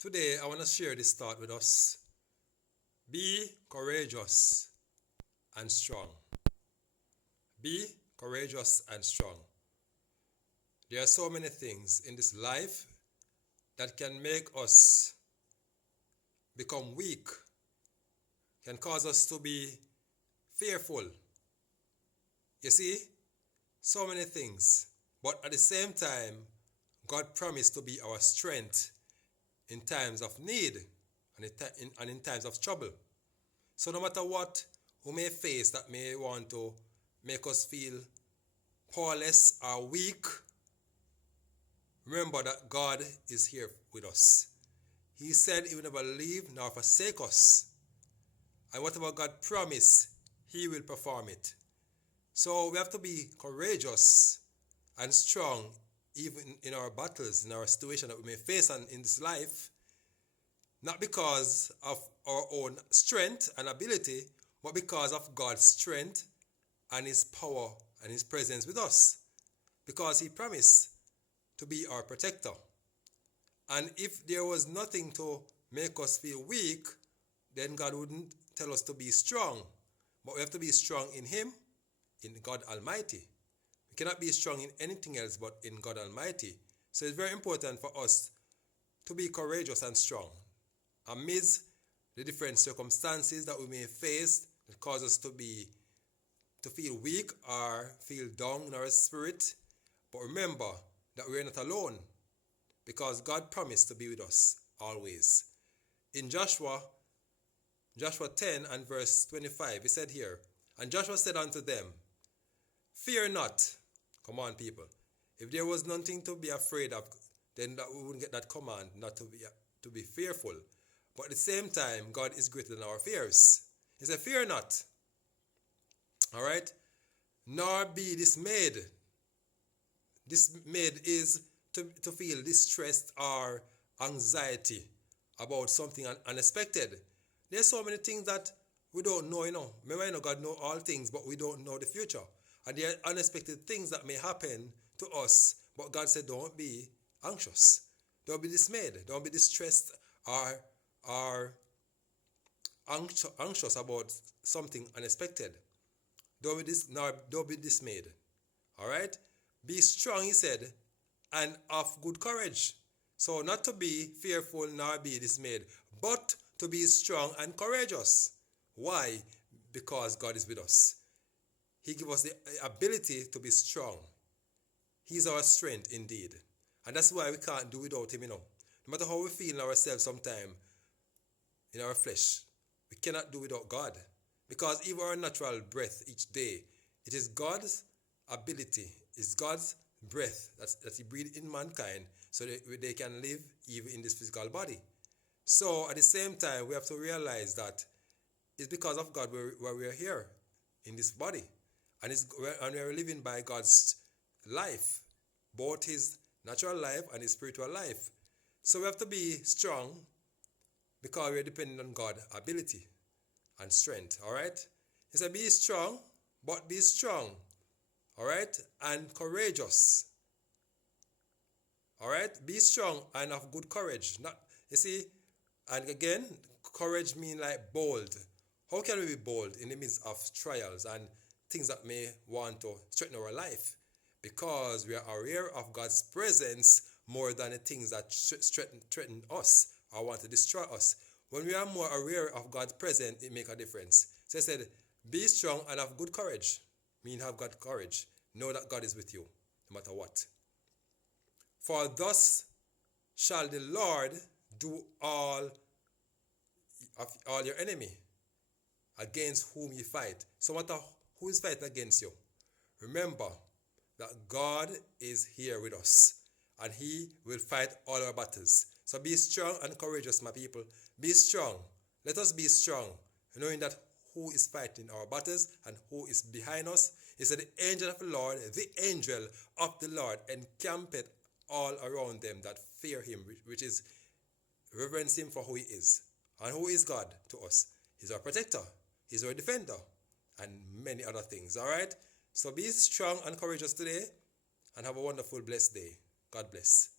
Today, I want to share this thought with us. Be courageous and strong. Be courageous and strong. There are so many things in this life that can make us become weak, can cause us to be fearful. You see, so many things. But at the same time, God promised to be our strength in times of need and in times of trouble. So no matter what we may face that may want to make us feel powerless or weak, remember that God is here with us. He said he will never leave nor forsake us. And whatever God promised, he will perform it. So we have to be courageous and strong even in our battles, in our situation that we may face in this life, not because of our own strength and ability, but because of God's strength and his power and his presence with us. Because he promised to be our protector. And if there was nothing to make us feel weak, then God wouldn't tell us to be strong. But we have to be strong in him, in God Almighty. We cannot be strong in anything else but in God Almighty. So it's very important for us to be courageous and strong amidst the different circumstances that we may face that cause us to feel weak or feel down in our spirit. But remember that we are not alone, because God promised to be with us always. In Joshua 10 and verse 25, he said here, and Joshua said unto them, fear not. Come on, people. If there was nothing to be afraid of, then that we wouldn't get that command not to be fearful. But at the same time, God is greater than our fears. He said, fear not. All right? Nor be dismayed. Dismayed is to feel distressed or anxiety about something unexpected. There's so many things that we don't know, Remember, God knows all things, but we don't know the future. And there are unexpected things that may happen to us. But God said, don't be anxious. Don't be dismayed. Don't be distressed or anxious about something unexpected. Don't be dismayed. All right? Be strong, he said, and of good courage. So not to be fearful nor be dismayed, but to be strong and courageous. Why? Because God is with us. He gives us the ability to be strong. He is our strength indeed. And that's why we can't do without him, No matter how we feel in ourselves sometimes, in our flesh, we cannot do without God. Because even our natural breath each day, it is God's ability, it's God's breath that he breathed in mankind so that they can live even in this physical body. So at the same time, we have to realize that it's because of God where we are here in this body. And we are living by God's life, both his natural life and his spiritual life. So we have to be strong because we are dependent on God's ability and strength. All right? He said, be strong, but be strong. All right? And courageous. All right? Be strong and of good courage. You see, and again, courage means like bold. How can we be bold in the midst of trials and things that may want to threaten our life? Because we are aware of God's presence more than the things that threaten us or want to destroy us. When we are more aware of God's presence, it makes a difference. So he said, be strong and have good courage. Mean have God courage. Know that God is with you, no matter what. For thus shall the Lord do all your enemy against whom you fight. So no matter who is fighting against you, remember that God is here with us and he will fight all our battles. So be strong and courageous, my people. Be strong. Let us be strong, knowing that who is fighting our battles and who is behind us. He said, the angel of the Lord encampeth all around them that fear him, which is reverence him for who he is. And who is God to us? He's our protector. He's our defender. And many other things. All right? So be strong and courageous today. And have a wonderful, blessed day. God bless.